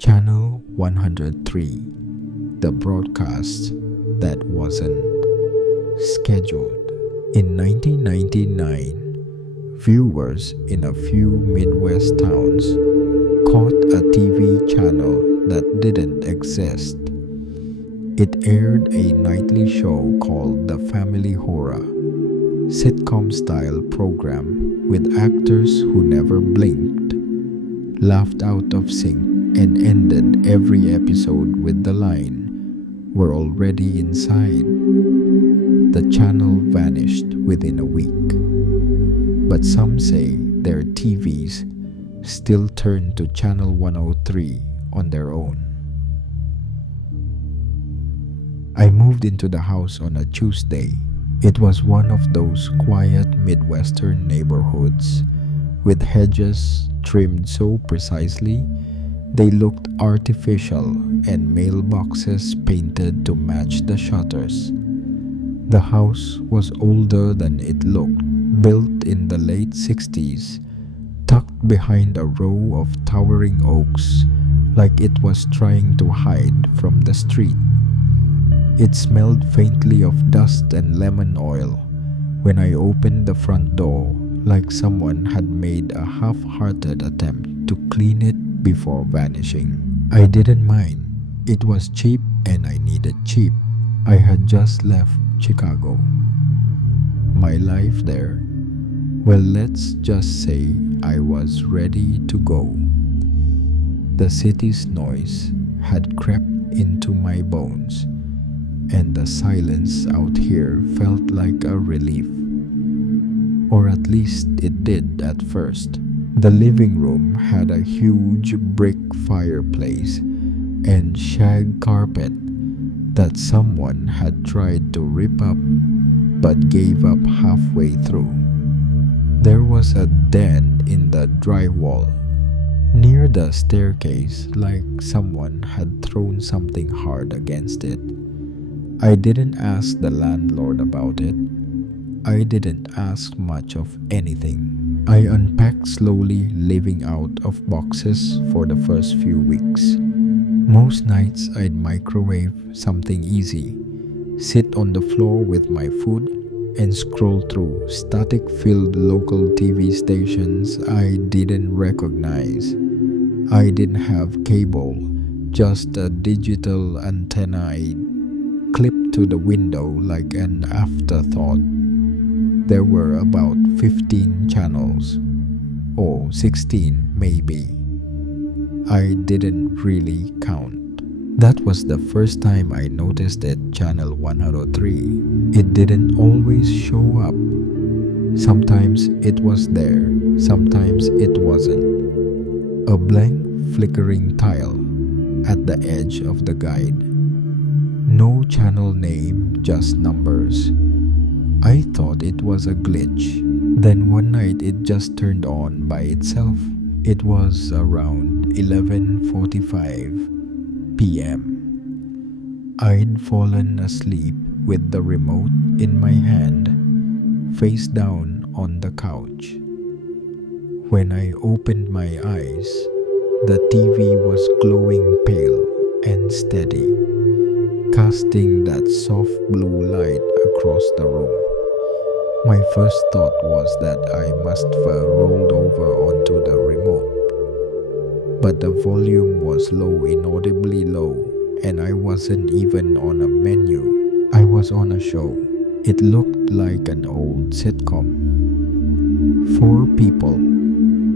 Channel 103, the broadcast that wasn't scheduled. In 1999, viewers in a few Midwest towns caught a TV channel that didn't exist. It aired a nightly show called The Family Horror, sitcom-style program with actors who never blinked, laughed out of sync, and ended every episode with the line, "We're already inside." The channel vanished within a week, but some say their TVs still turn to Channel 103 on their own. I moved into the house on a Tuesday. It was one of those quiet Midwestern neighborhoods with hedges trimmed so precisely they looked artificial and mailboxes painted to match the shutters. The house was older than it looked, built in the late 60s, tucked behind a row of towering oaks like it was trying to hide from the street. It smelled faintly of dust and lemon oil when I opened the front door, like someone had made a half-hearted attempt to clean it before vanishing. I didn't mind. It was cheap and I needed cheap. I had just left Chicago. My life there, well, let's just say I was ready to go. The city's noise had crept into my bones, and the silence out here felt like a relief. Or at least it did at first. The living room had a huge brick fireplace and shag carpet that someone had tried to rip up but gave up halfway through. There was a dent in the drywall near the staircase, like someone had thrown something hard against it. I didn't ask the landlord about it. I didn't ask much of anything. I unpacked slowly, living out of boxes for the first few weeks. Most nights I'd microwave something easy, sit on the floor with my food, and scroll through static-filled local TV stations I didn't recognize. I didn't have cable, just a digital antenna I clipped to the window like an afterthought. There were about 15 channels, or 16 maybe. I didn't really count. That was the first time I noticed that Channel 103. It didn't always show up. Sometimes it was there, sometimes it wasn't. A blank flickering tile at the edge of the guide. No channel name, just numbers. I thought it was a glitch. Then one night it just turned on by itself. It was around 11:45 p.m. I'd fallen asleep with the remote in my hand, face down on the couch. When I opened my eyes, the TV was glowing pale and steady, casting that soft blue light across the room. My first thought was that I must have rolled over onto the remote. But the volume was low, inaudibly low, and I wasn't even on a menu. I was on a show. It looked like an old sitcom. 4 people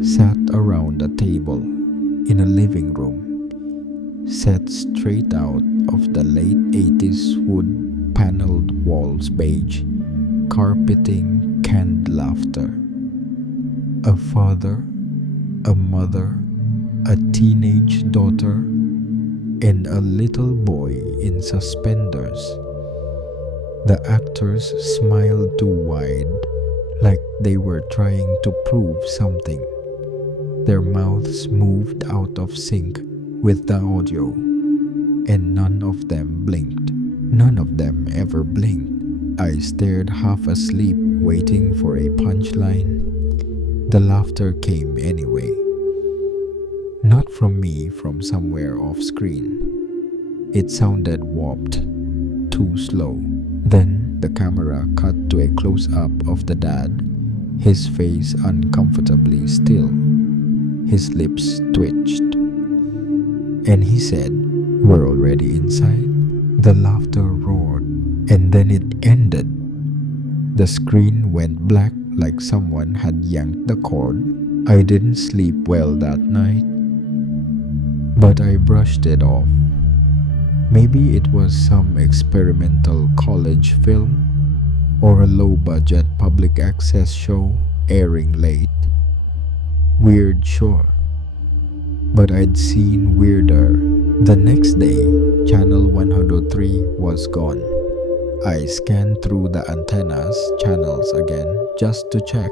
sat around a table in a living room, set straight out of the late 80s wood paneled walls, beige carpeting, canned laughter. A father, a mother, a teenage daughter, and a little boy in suspenders. The actors smiled too wide, like they were trying to prove something. Their mouths moved out of sync with the audio, and none of them blinked. None of them ever blinked. I stared half asleep, waiting for a punchline. The laughter came anyway. Not from me, from somewhere off screen. It sounded warped, too slow. Then the camera cut to a close-up of the dad, his face uncomfortably still. His lips twitched. And he said, "We're already inside." The laughter roared, and then it ended. The screen went black like someone had yanked the cord. I didn't sleep well that night, but I brushed it off. Maybe it was some experimental college film or a low-budget public access show airing late. Weird, sure, but I'd seen weirder. The next day, Channel 103 was gone. I scanned through the antennas channels again just to check,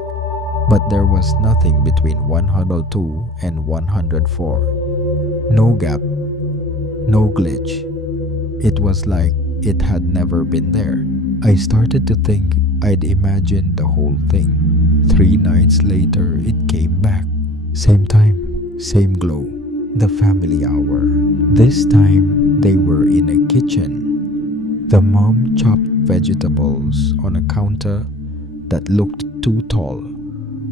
but there was nothing between 102 and 104. No gap, no glitch. It was like it had never been there. I started to think I'd imagined the whole thing. 3 nights later, it came back. Same time, same glow. The family hour. This time, they were in a kitchen. The mom chopped vegetables on a counter that looked too tall,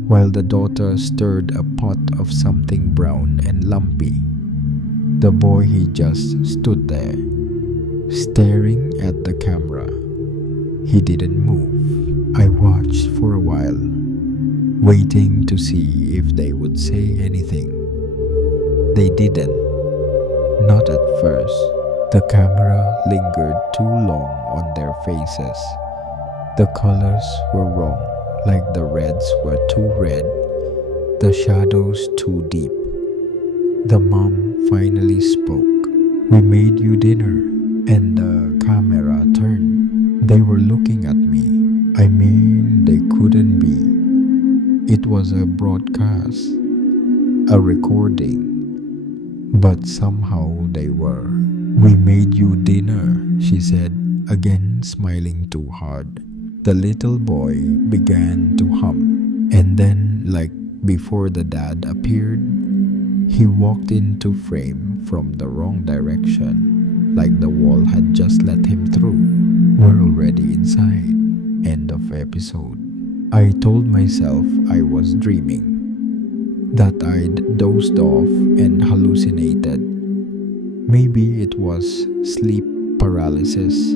while the daughter stirred a pot of something brown and lumpy. The boy, he just stood there, staring at the camera. He didn't move. I watched for a while, waiting to see if they would say anything. They didn't. Not at first. The camera lingered too long on their faces. The colors were wrong, like the reds were too red, the shadows too deep. The mom finally spoke. "We made you dinner." And the camera turned. They were looking at me. I mean, they couldn't be. It was a broadcast, a recording. But somehow they were. "We made you dinner," she said, again smiling too hard. The little boy began to hum. And then, like before the dad appeared, he walked into frame from the wrong direction, like the wall had just let him through. We're already inside. End of episode. I told myself I was dreaming, that I'd dozed off and hallucinated. Maybe it was sleep paralysis.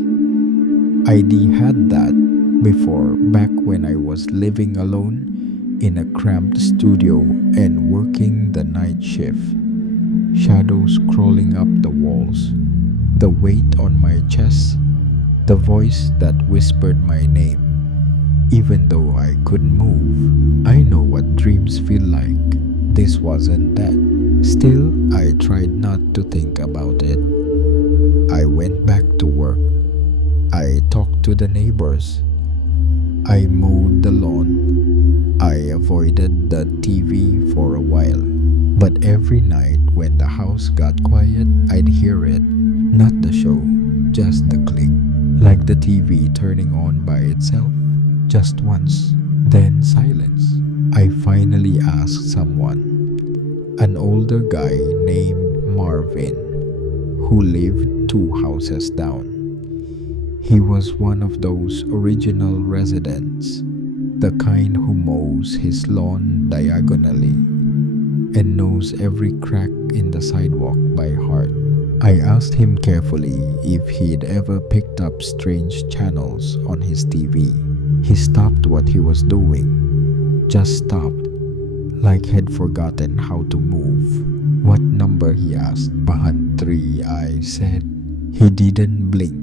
I'd had that before, back when I was living alone in a cramped studio and working the night shift. Shadows crawling up the walls, the weight on my chest, the voice that whispered my name, even though I couldn't move. I know what dreams feel like. This wasn't that. Still, I tried not to think about it. I went back to work. I talked to the neighbors. I mowed the lawn. I avoided the TV for a while. But every night when the house got quiet, I'd hear it. Not the show, just the click. Like the TV turning on by itself. Just once, then silence. I finally asked someone, an older guy named Marvin, who lived 2 houses down. He was one of those original residents, the kind who mows his lawn diagonally and knows every crack in the sidewalk by heart. I asked him carefully if he'd ever picked up strange channels on his TV. He stopped what he was doing, just stopped, like he'd forgotten how to move. "What number?" he asked. "Bahan 3, I said. He didn't blink.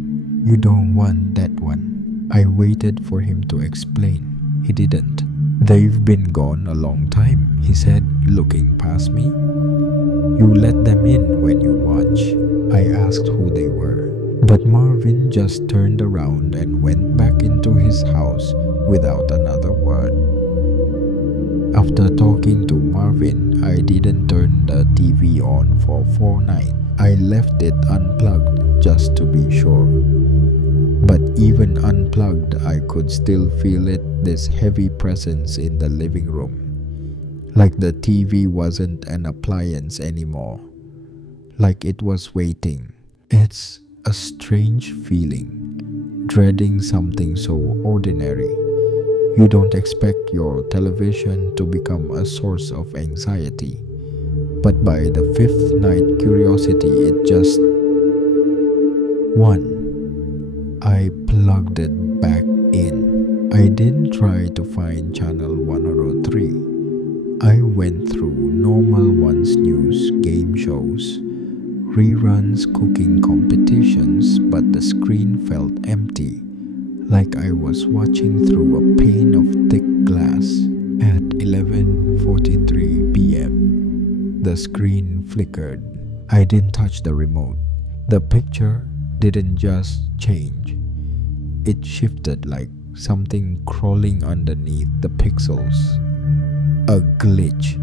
"You don't want that one." I waited for him to explain. He didn't. "They've been gone a long time," he said, looking past me. "You let them in when you watch." I asked who they were, but Marvin just turned around and went back into his house without another word. After talking to Marvin, I didn't turn the TV on for 4 nights. I left it unplugged just to be sure. But even unplugged, I could still feel it, this heavy presence in the living room. like the TV wasn't an appliance anymore, like it was waiting. It's a strange feeling, dreading something so ordinary. You don't expect your television to become a source of anxiety, but by the fifth night, curiosity it just won. I plugged it back in. I didn't try to find channel 103. I went through normal one's news, game shows, reruns, cooking competitions, but the screen felt empty, like I was watching through a pane of thick glass. At 11:43 p.m., the screen flickered. I didn't touch the remote. The picture didn't just change. It shifted like something crawling underneath the pixels. A glitch,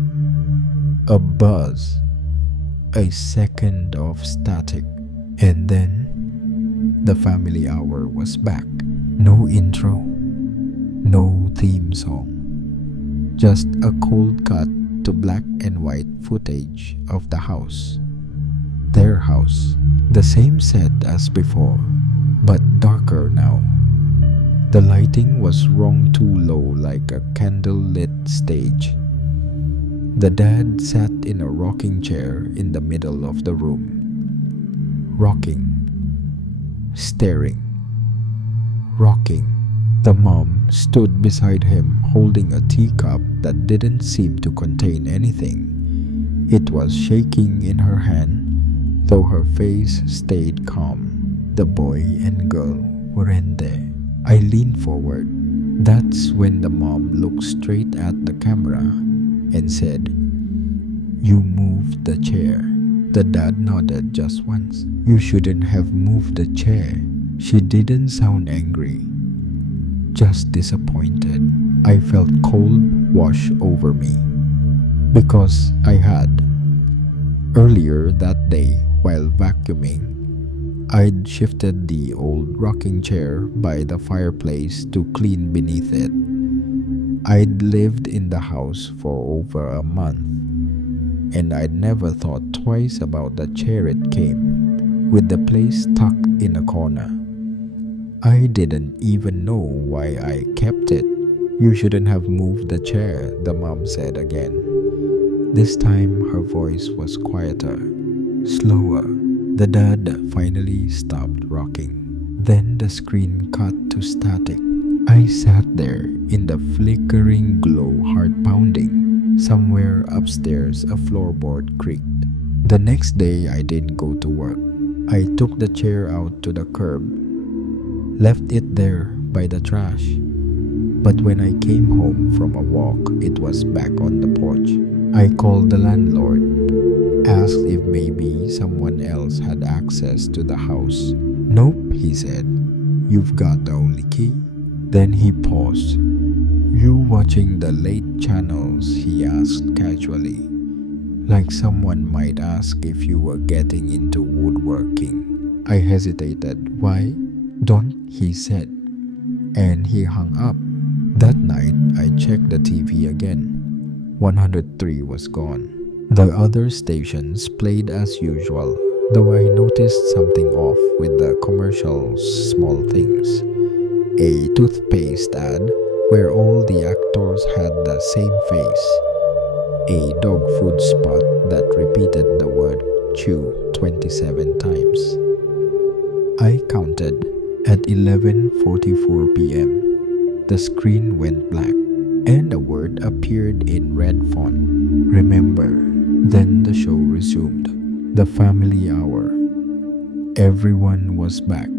a buzz, a second of static, and then the family hour was back. No intro, no theme song, just a cold cut to black and white footage of the house. Their house, the same set as before, but darker now. The lighting was rung too low, like a candle-lit stage. The dad sat in a rocking chair in the middle of the room, rocking, staring, rocking. The mom stood beside him holding a teacup that didn't seem to contain anything. It was shaking in her hand, though her face stayed calm. The boy and girl weren't there. I leaned forward. That's when the mom looked straight at the camera and said, "You moved the chair." The dad nodded just once. "You shouldn't have moved the chair." She didn't sound angry, just disappointed. I felt cold wash over me because I had. Earlier that day, while vacuuming, I'd shifted the old rocking chair by the fireplace to clean beneath it. I'd lived in the house for over a month, and I'd never thought twice about the chair it came, with the place tucked in a corner. I didn't even know why I kept it. "You shouldn't have moved the chair," the mom said again. This time her voice was quieter, slower. The dad finally stopped rocking. Then the screen cut to static. I sat there in the flickering glow, heart pounding. Somewhere upstairs a floorboard creaked. The next day I didn't go to work. I took the chair out to the curb, left it there by the trash. But when I came home from a walk, it was back on the porch. I called the landlord, asked if maybe someone else had access to the house. "Nope," he said. "You've got the only key." Then he paused. "You watching the late channels?" he asked casually, like someone might ask if you were getting into woodworking. I hesitated. "Why?" "Don't," he said, and he hung up. That night I checked the TV again. 103 was gone. The other stations played as usual, though I noticed something off with the commercials, small things. A toothpaste ad where all the actors had the same face. A dog food spot that repeated the word chew 27 times. I counted. At 11:44 p.m., the screen went black, and a word appeared in red font. "Remember." Then the show resumed. The family hour. Everyone was back.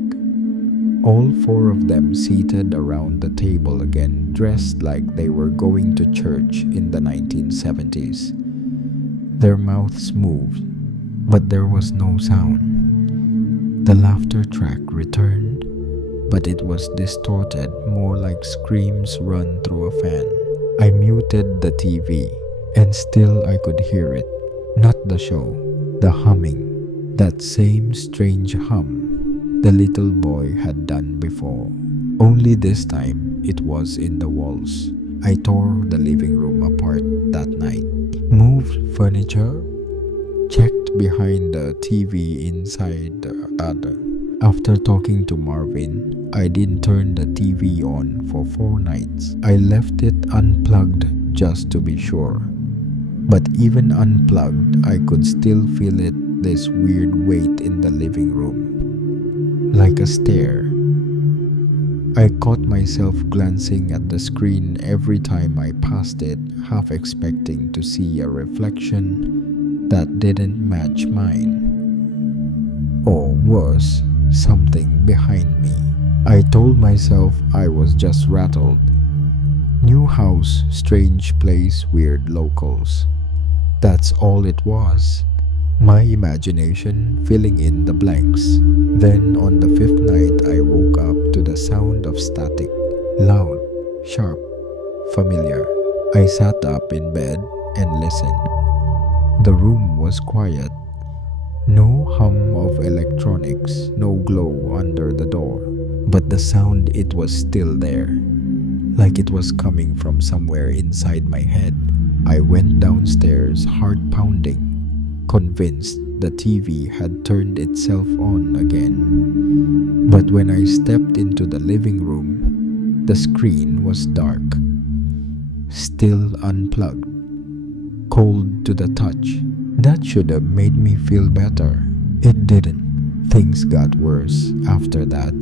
All four of them seated around the table again, dressed like they were going to church in the 1970s. Their mouths moved, but there was no sound. The laughter track returned, but it was distorted, more like screams run through a fan. I muted the TV, and still I could hear it. Not the show, the humming. That same strange hum the little boy had done before. Only this time it was in the walls. I tore the living room apart that night. Moved furniture, checked behind the TV inside the other. After talking to Marvin, I didn't turn the TV on for 4 nights. I left it unplugged just to be sure. But even unplugged, I could still feel it, this weird weight in the living room. Like a stare. I caught myself glancing at the screen every time I passed it, half expecting to see a reflection that didn't match mine. Or worse, something behind me. I told myself I was just rattled. New house, strange place, weird locals. That's all it was. My imagination filling in the blanks. Then on the 5th night, I woke up to the sound of static. Loud, sharp, familiar. I sat up in bed and listened. The room was quiet. No hum of electronics, no glow under the door. But the sound, it was still there. Like it was coming from somewhere inside my head. I went downstairs, heart pounding, convinced the TV had turned itself on again. But when I stepped into the living room, the screen was dark, still unplugged, cold to the touch. That should have made me feel better. It didn't. Things got worse after that.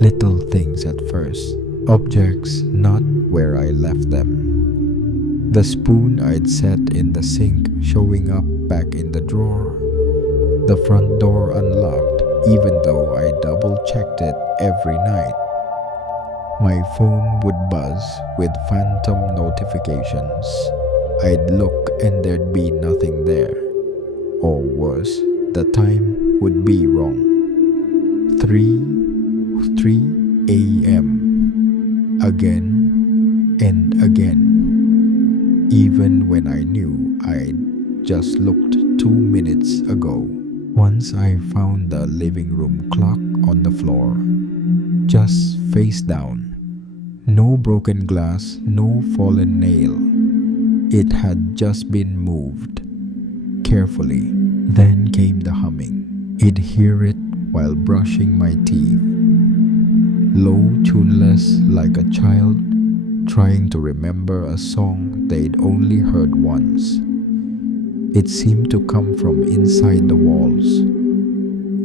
Little things at first. Objects not where I left them. The spoon I'd set in the sink showing up back in the drawer. The front door unlocked even though I double-checked it every night. My phone would buzz with phantom notifications. I'd look and there'd be nothing there. Or worse, the time would be wrong. 3 a.m. Again and again. Even when I knew I'd just looked 2 minutes ago. Once I found the living room clock on the floor, just face down. No broken glass, no fallen nail. It had just been moved. Carefully. Then came the humming. I'd hear it while brushing my teeth. Low, tuneless, like a child trying to remember a song they'd only heard once. It seemed to come from inside the walls.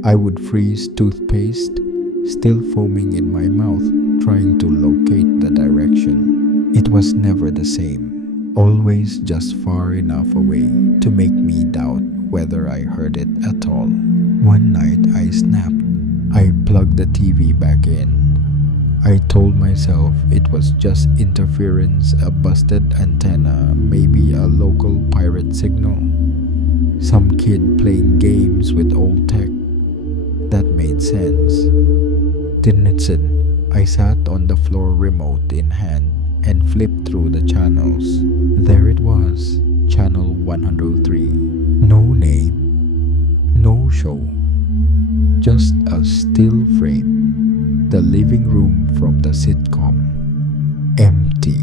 I would freeze toothpaste, still foaming in my mouth, trying to locate the direction. It was never the same, always just far enough away to make me doubt whether I heard it at all. One night I snapped. I plugged the TV back in. I told myself it was just interference, a busted antenna, maybe a local pirate signal. Some kid playing games with old tech. That made sense. Didn't it? I sat on the floor, remote in hand, and flipped through the channels. There it was, channel 103. No name, no show, just a still frame. The living room from the sitcom. Empty.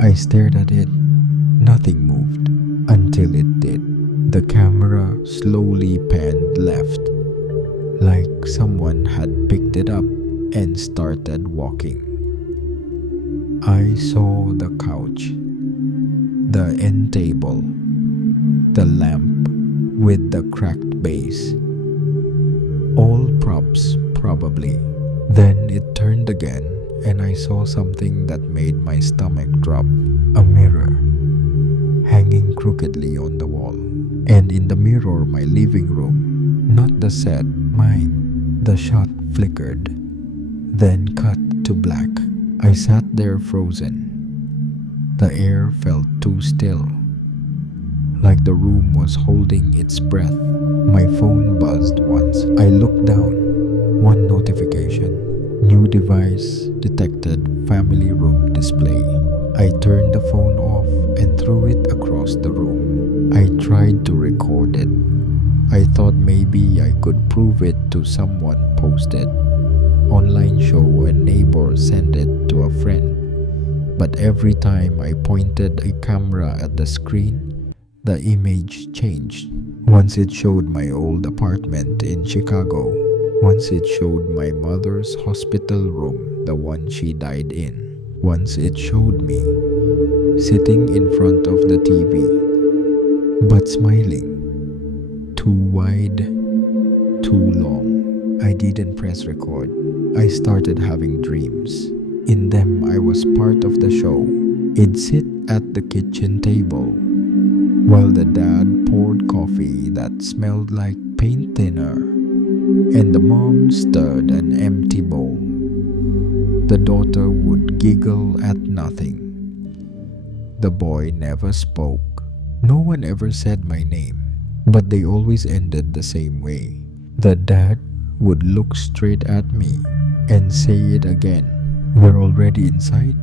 I stared at it. Nothing moved until it did. The camera slowly panned left, like someone had picked it up and started walking. I saw the couch, the end table, the lamp with the cracked base. All props, probably. Then it turned again and I saw something that made my stomach drop. A mirror, hanging crookedly on the wall. And in the mirror, my living room. Not the set, mine. The shot flickered, then cut to black. I sat there frozen. The air felt too still, like the room was holding its breath. My phone buzzed once. I looked down. One notification. New device detected, family room display. I turned the phone off and threw it across the room. I tried to record it. I thought maybe I could prove it to someone, post it. Online show, a neighbor send it to a friend. But every time I pointed a camera at the screen, the image changed. Once it showed my old apartment in Chicago. Once it showed my mother's hospital room, the one she died in. Once it showed me sitting in front of the TV, but smiling. Too wide, too long. I didn't press record. I started having dreams. In them, I was part of the show. I'd sit at the kitchen table while the dad poured coffee that smelled like paint thinner, and the mom stirred an empty bowl. The daughter would giggle at nothing. The boy never spoke. No one ever said my name, but they always ended the same way. The dad would look straight at me and say it again. "We're already inside?"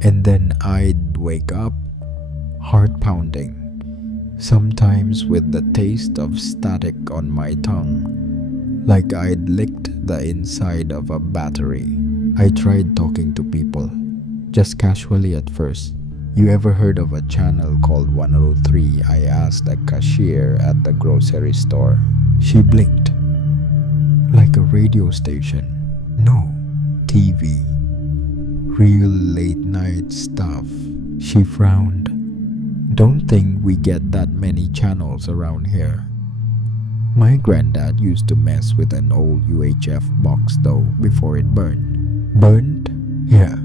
And then I'd wake up, heart pounding, sometimes with the taste of static on my tongue, like I'd licked the inside of a battery. I tried talking to people, just casually at first. "You ever heard of a channel called 103? I asked a cashier at the grocery store. She blinked. "Like a radio station?" "No, TV. Real late night stuff." She frowned. "Don't think we get that many channels around here." My granddad used to mess with an old UHF box though before it burned. "Burned?" "Yeah.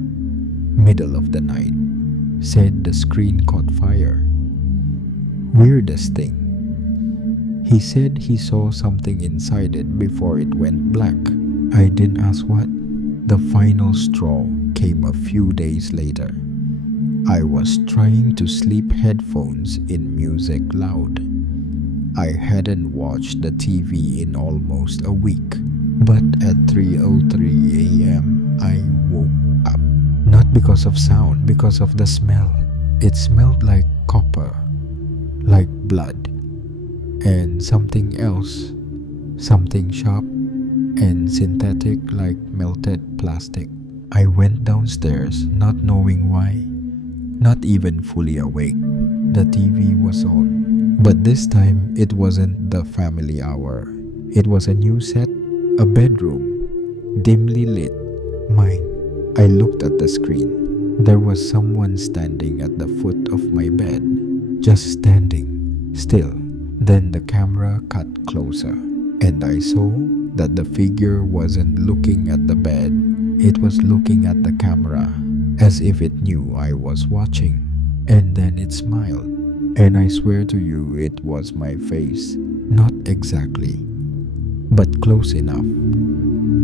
Middle of the night. Said the screen caught fire. Weirdest thing. He said he saw something inside it before it went black." I didn't ask what. The final straw came a few days later. I was trying to sleep, headphones in, music loud. I hadn't watched the TV in almost a week, but at 3:03 a.m. I woke up. Not because of sound, because of the smell. It smelled like copper, like blood, and something else, something sharp and synthetic like melted plastic. I went downstairs, not knowing why, not even fully awake. The TV was on, but this time it wasn't the family hour. It was a new set, a bedroom, dimly lit, mine. I looked at the screen. There was someone standing at the foot of my bed, just standing, still. Then the camera cut closer, and I saw that the figure wasn't looking at the bed. It was looking at the camera, as if it knew I was watching. And then it smiled, and I swear to you it was my face. Not exactly, but close enough.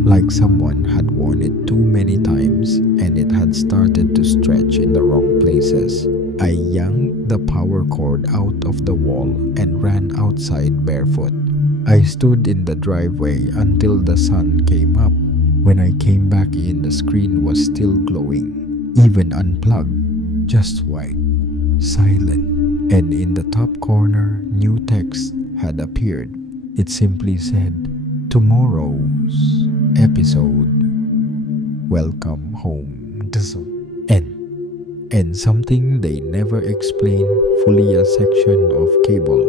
Like someone had worn it too many times and it had started to stretch in the wrong places. I yanked the power cord out of the wall and ran outside barefoot. I stood in the driveway until the sun came up. When I came back in, the screen was still glowing, even unplugged, just white, silent, and in the top corner, new text had appeared. It simply said, "Tomorrow's episode. Welcome home." And something they never explained, fully a section of cable,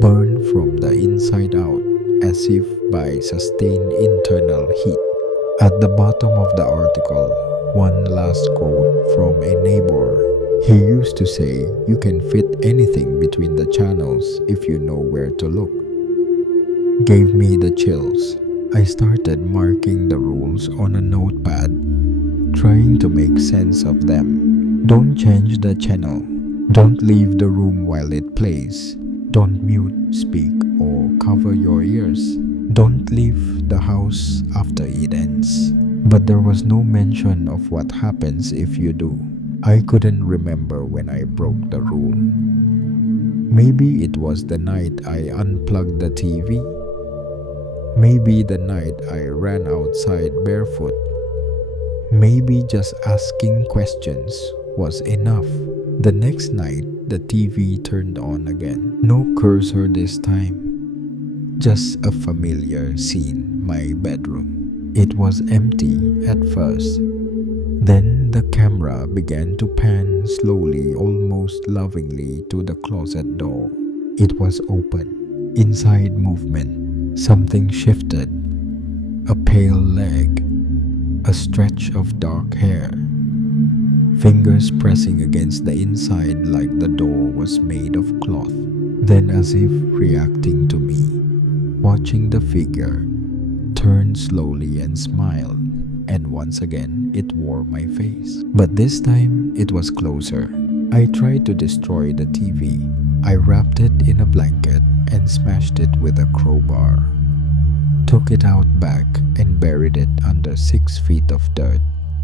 burned from the inside out as if by sustained internal heat. At the bottom of the article, one last quote from a neighbor. He used to say, "You can fit anything between the channels if you know where to look." Gave me the chills. I started marking the rules on a notepad, trying to make sense of them. Don't change the channel. Don't leave the room while it plays. Don't mute, speak, or cover your ears. Don't leave the house after it ends. But there was no mention of what happens if you do. I couldn't remember when I broke the rule. Maybe it was the night I unplugged the TV. Maybe the night I ran outside barefoot. Maybe just asking questions was enough. The next night, the TV turned on again. No cursor this time. Just a familiar scene, my bedroom. It was empty at first. Then the camera began to pan slowly, almost lovingly, to the closet door. It was open. Inside movement. Something shifted. A pale leg. A stretch of dark hair. Fingers pressing against the inside like the door was made of cloth. Then, as if reacting to me, watching the figure, turned slowly and smiled. And once again, it wore my face. But this time, it was closer. I tried to destroy the TV. I wrapped it in a blanket and smashed it with a crowbar. Took it out back and buried it under 6 feet of dirt.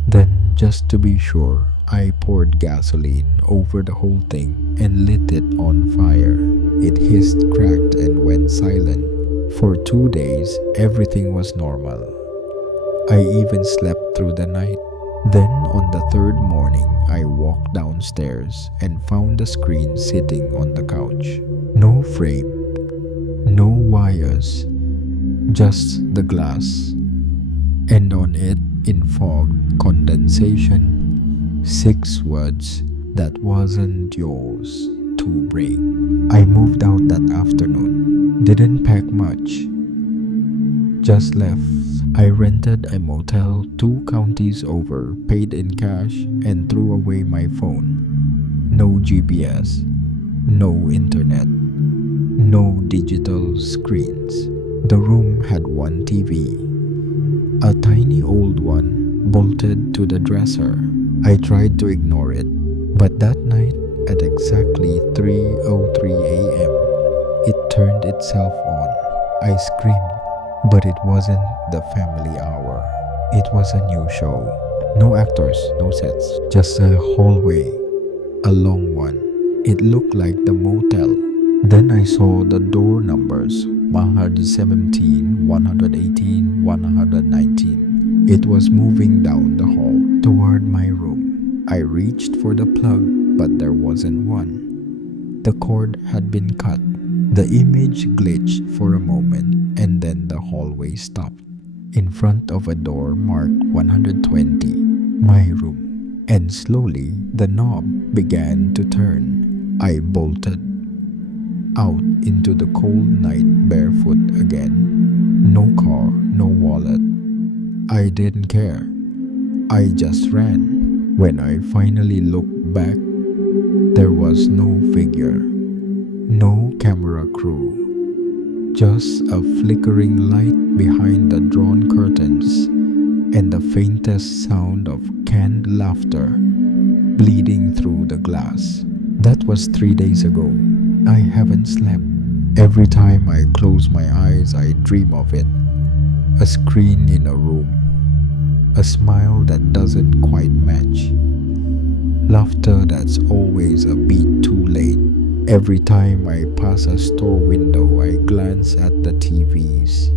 Then, just to be sure, I poured gasoline over the whole thing and lit it on fire. It hissed, cracked, and went silent. For 2 days, everything was normal. I even slept through the night. Then, on the 3rd morning, I walked downstairs and found the screen sitting on the couch. No frame, no wires, just the glass. And on it, in fog condensation, 6 words: "That wasn't yours to break." I moved out that afternoon. Didn't pack much. Just left. I rented a motel 2 counties over, paid in cash, and threw away my phone. No GPS, no internet, no digital screens. The room had 1 TV, a tiny old one bolted to the dresser. I tried to ignore it, but that night at exactly 3:03 a.m., it turned itself on. I screamed, but it wasn't the family hour. It was a new show. No actors, no sets, just a hallway, a long one. It looked like the motel. Then I saw the door numbers: 117, 118, 119. It was moving down the hall toward my room. I reached for the plug, but there wasn't one. The cord had been cut. The image glitched for a moment, and then the hallway stopped in front of a door marked 120, my room. And slowly, the knob began to turn. I bolted out into the cold night barefoot again. No car, no wallet. I didn't care. I just ran. When I finally looked back, there was no figure, no camera crew, just a flickering light behind the drawn curtains and the faintest sound of canned laughter bleeding through the glass. That was 3 days ago. I haven't slept. Every time I close my eyes, I dream of it. A screen in a room. A smile that doesn't quite match. Laughter that's always a beat too late. Every time I pass a store window, I glance at the TVs.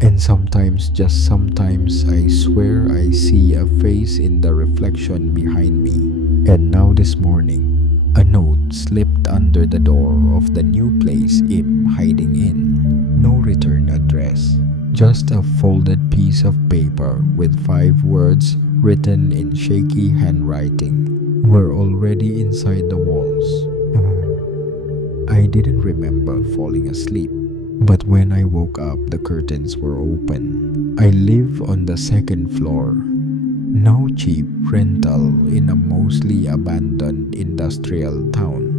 And sometimes, just sometimes, I swear I see a face in the reflection behind me. And now this morning, a note slipped under the door of the new place I'm hiding in. No return address. Just a folded piece of paper with 5 words written in shaky handwriting. We're already inside the walls. I didn't remember falling asleep. But when I woke up, the curtains were open. I live on the 2nd floor. Now cheap rental in a mostly abandoned industrial town.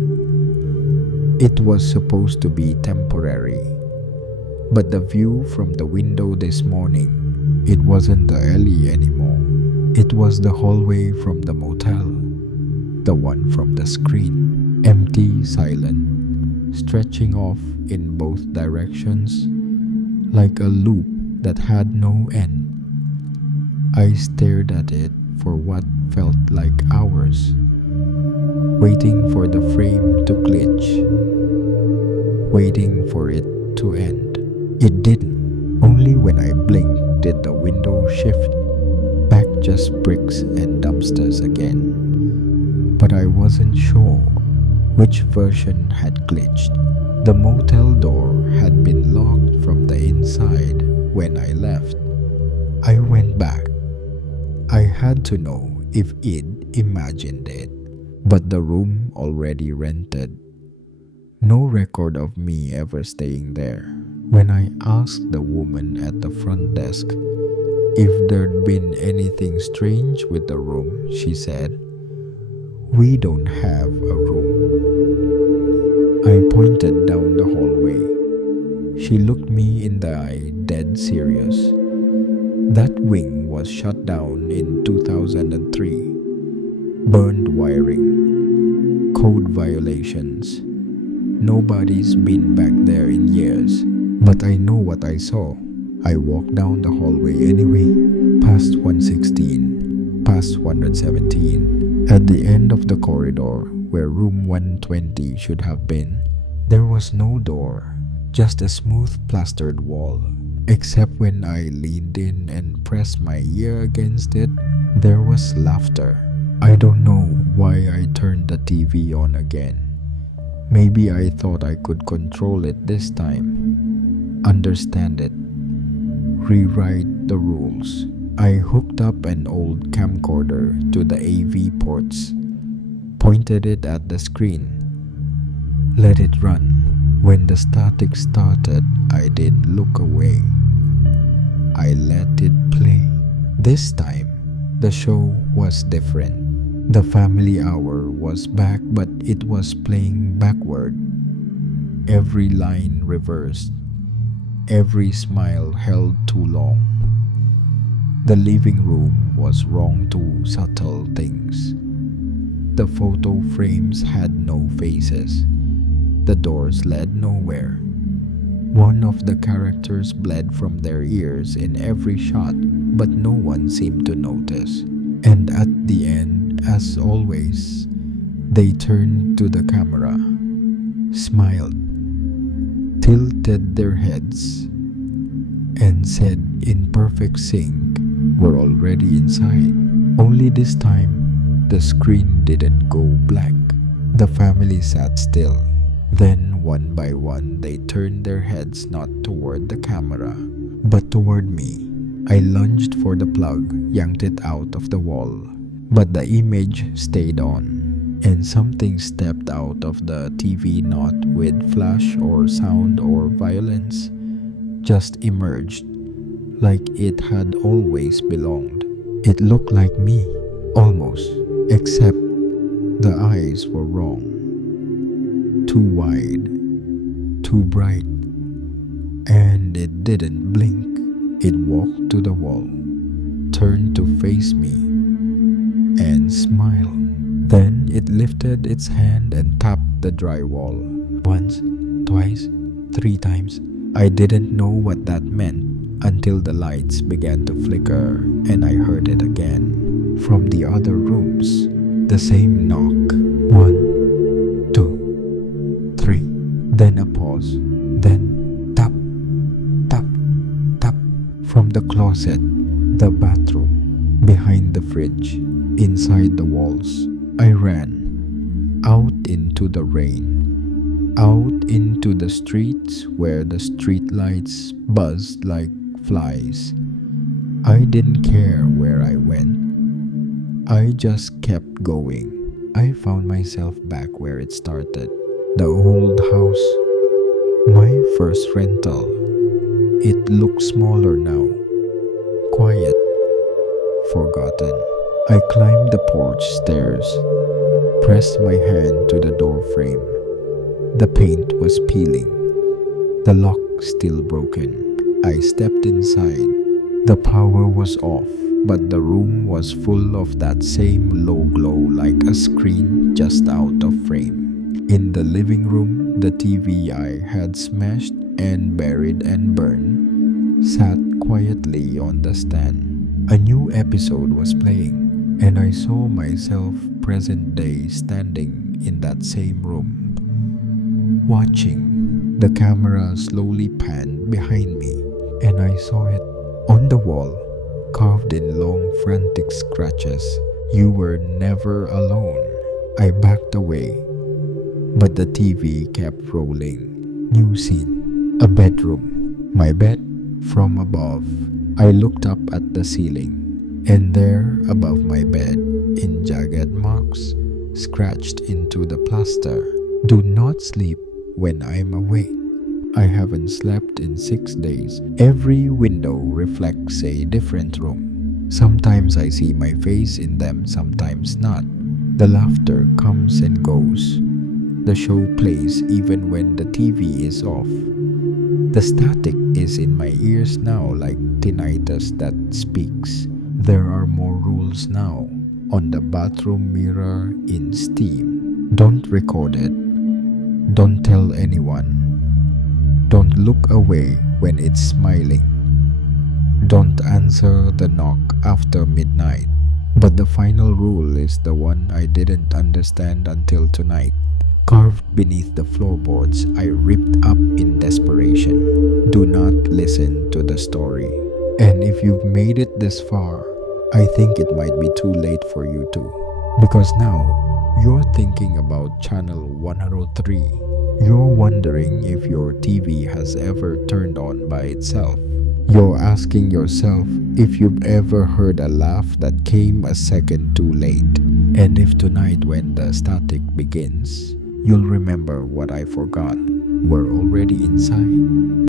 It was supposed to be temporary. But the view from the window this morning, it wasn't the alley anymore. It was the hallway from the motel. The one from the screen. Empty, silent, stretching off in both directions like a loop that had no end. I stared at it for what felt like hours, waiting for the frame to glitch, waiting for it to end. It didn't. Only when I blinked did the window shift, back just bricks and dumpsters again. But I wasn't sure which version had glitched. The motel door had been locked from the inside when I left. I went back. I had to know if it imagined it, but the room already rented. No record of me ever staying there. When I asked the woman at the front desk if there'd been anything strange with the room, she said, "We don't have a room." I pointed down the hallway. She looked me in the eye, dead serious. That wing was shut down in 2003. Burned wiring, code violations. Nobody's been back there in years. But I know what I saw. I walked down the hallway anyway, past 116, past 117. At the end of the corridor, where room 120 should have been, there was no door, just a smooth plastered wall. Except when I leaned in and pressed my ear against it, there was laughter. I don't know why I turned the TV on again. Maybe I thought I could control it this time, understand it, rewrite the rules. I hooked up an old camcorder to the AV ports, pointed it at the screen, let it run. When the static started, I didn't look away. I let it play. This time, the show was different. The family hour was back, but it was playing backward. Every line reversed. Every smile held too long. The living room was wrong to subtle things. The photo frames had no faces. The doors led nowhere. One of the characters bled from their ears in every shot, but no one seemed to notice. And at the end, as always, they turned to the camera, smiled, tilted their heads, and said in perfect sync, "We're already inside." Only this time, the screen didn't go black. The family sat still. Then, one by one, they turned their heads not toward the camera, but toward me. I lunged for the plug, yanked it out of the wall, but the image stayed on, and something stepped out of the TV, not with flash or sound or violence, just emerged, like it had always belonged. It looked like me, almost, except the eyes were wrong. Too wide, too bright, and it didn't blink. It walked to the wall, turned to face me, and smiled. Then it lifted its hand and tapped the drywall. Once, twice, 3 times. I didn't know what that meant until the lights began to flicker and I heard it again. From the other rooms, the same knock. 1, 2, 3. Then a pause. Then tap, tap, tap. From the closet, the bathroom, behind the fridge, inside the walls. I ran out into the rain, out into the streets where the street lights buzzed like flies. I didn't care where I went. I just kept going. I found myself back where it started. The old house. My first rental. It looked smaller now. Quiet. Forgotten. I climbed the porch stairs, pressed my hand to the door frame. The paint was peeling. The lock still broken. I stepped inside. The power was off, but the room was full of that same low glow, like a screen just out of frame. In the living room, the TV I had smashed and buried and burned sat quietly on the stand. A new episode was playing, and I saw myself present day standing in that same room, watching. The camera slowly panned behind me, and I saw it on the wall, carved in long frantic scratches. "You were never alone." I backed away, but the TV kept rolling. New scene. A bedroom. My bed. From above, I looked up at the ceiling, And there, above my bed, in jagged marks, scratched into the plaster, do not sleep when I'm awake. I haven't slept in 6 days. Every window reflects a different room. Sometimes I see my face in them, sometimes not. The laughter comes and goes. The show plays even when the TV is off. The static is in my ears now like tinnitus that speaks. There are more rules now. On the bathroom mirror in Steam. Don't record it. Don't tell anyone. Don't look away when it's smiling. Don't answer the knock after midnight. But the final rule is the one I didn't understand until tonight. Carved beneath the floorboards, I ripped up in desperation. Do not listen to the story. And if you've made it this far, I think it might be too late for you too. Because now, you're thinking about Channel 103. You're wondering if your TV has ever turned on by itself. You're asking yourself if you've ever heard a laugh that came a second too late. And if tonight when the static begins, you'll remember what I forgot. We're already inside.